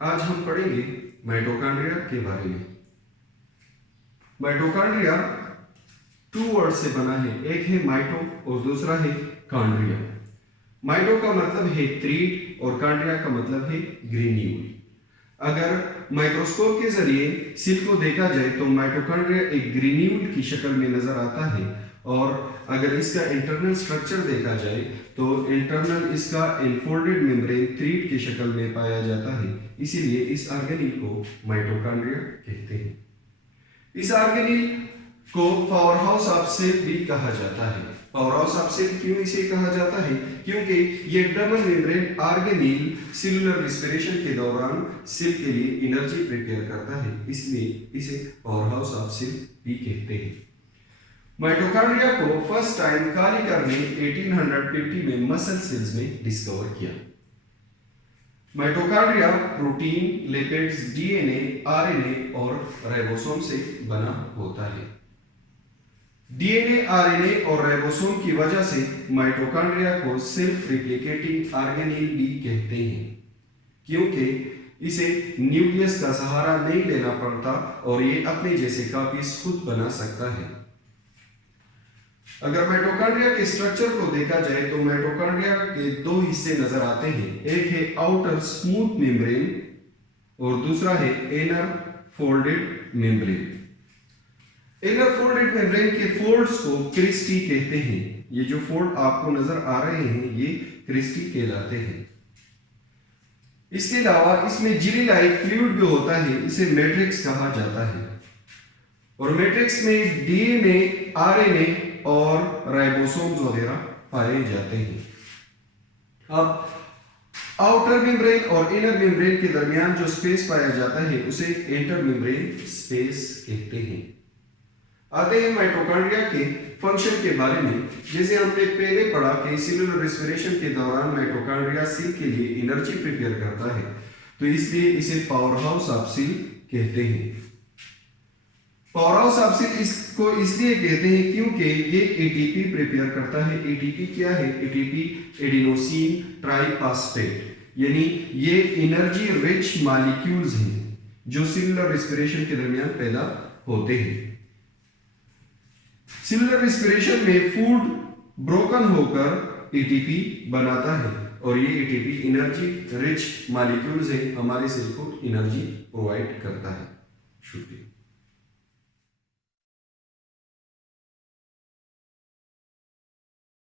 आज हम पढ़ेंगे माइटोकॉन्ड्रिया के बारे में। माइटोकॉन्ड्रिया टू वर्ड से बना है, एक है माइटो और दूसरा है कॉन्ड्रिया। माइटो का मतलब है थ्रीड और कॉन्ड्रिया का मतलब है ग्रेन्यूल। अगर माइक्रोस्कोप के जरिए सेल को देखा जाए तो माइटोकॉन्ड्रिया एक ग्रेन्यूल की शक्ल में नजर आता है, और अगर इसका इंटरनल स्ट्रक्चर देखा जाए तो इंटरनल इसका इनफोल्डेड मेम्ब्रेन थ्रीड की शक्ल में पाया जाता है। इसीलिए इस ऑर्गेनील को माइटोकॉन्ड्रिया कहते हैं। इस ऑर्गेनील को पावर हाउस ऑफ सेल भी कहा जाता है। पावर हाउस ऑफ सेल क्यों इसे कहा जाता है? क्योंकि ये डबल मेम्ब्रेन ऑर्गेनील सेलुलर रेस्पिरेशन के दौरान सेल के लिए एनर्जी प्रिपेयर करता है, इसलिए इसे पावर हाउस ऑफ सेल भी कहते हैं। माइटोकॉन्ड्रिया को फर्स्ट टाइम कालिकर ने 1850 में मसल सेल्स में डिस्कवर किया। Mitochondria protein, lipids, DNA, RNA और राइबोसोम से बना होता है। डीएनए, आरएनए और राइबोसोम की वजह से माइटोकॉन्ड्रिया को सेल्फ रिप्लिकेटिंग ऑर्गेनील भी कहते हैं, क्योंकि इसे न्यूक्लियस का सहारा नहीं लेना पड़ता और ये अपने जैसे कॉपीज खुद बना सकता है। अगर माइटोकॉन्ड्रिया के स्ट्रक्चर को देखा जाए तो माइटोकॉन्ड्रिया के दो हिस्से नजर आते हैं, एक है आउटर स्मूथ मेम्ब्रेन और दूसरा है inner folded membrane. Inner folded membrane के फोल्ड्स को क्रिस्टी कहते हैं। ये जो फोल्ड आपको नजर आ रहे हैं ये क्रिस्टी कहलाते हैं। इसके अलावा इसमें जेली लाइक फ्लूइड भी होता है, इसे मैट्रिक्स कहा जाता है। और मैट्रिक्स में डीएनए, आरएनए और राइबोसोम्स वगैरह पाए जाते हैं। अब आउटर मेम्ब्रेन और इनर मेम्ब्रेन के दरमियान जो स्पेस पाया जाता है उसे इंटर मेम्ब्रेन स्पेस कहते हैं। आते हैं माइटोकॉन्ड्रिया के फंक्शन के बारे में। जैसे हमने पहले पढ़ा कि सेलुलर रेस्पिरेशन के दौरान माइटोकॉन्ड्रिया सेल के लिए एनर्जी प्रिपेयर करता है, तो इसलिए इसे पावर हाउस ऑफ सेल कहते हैं। पावर हाउस ऑफ सेल इसको इसलिए कहते हैं क्योंकि ये एटीपी प्रिपेयर करता है। एटीपी क्या है? एटीपी एडिनोसिन ट्राइफॉस्फेट, यानी ये एनर्जी रिच मॉलिक्यूल्स हैं जो सेलुलर रेस्पिरेशन के दरमियान पैदा होते हैं। सेलुलर रेस्पिरेशन में फूड ब्रोकन होकर एटीपी बनाता है और ये एटीपी एनर्जी रिच मॉलिक्यूल्स है, हमारे सेल को एनर्जी प्रोवाइड करता है। शुक्रिया।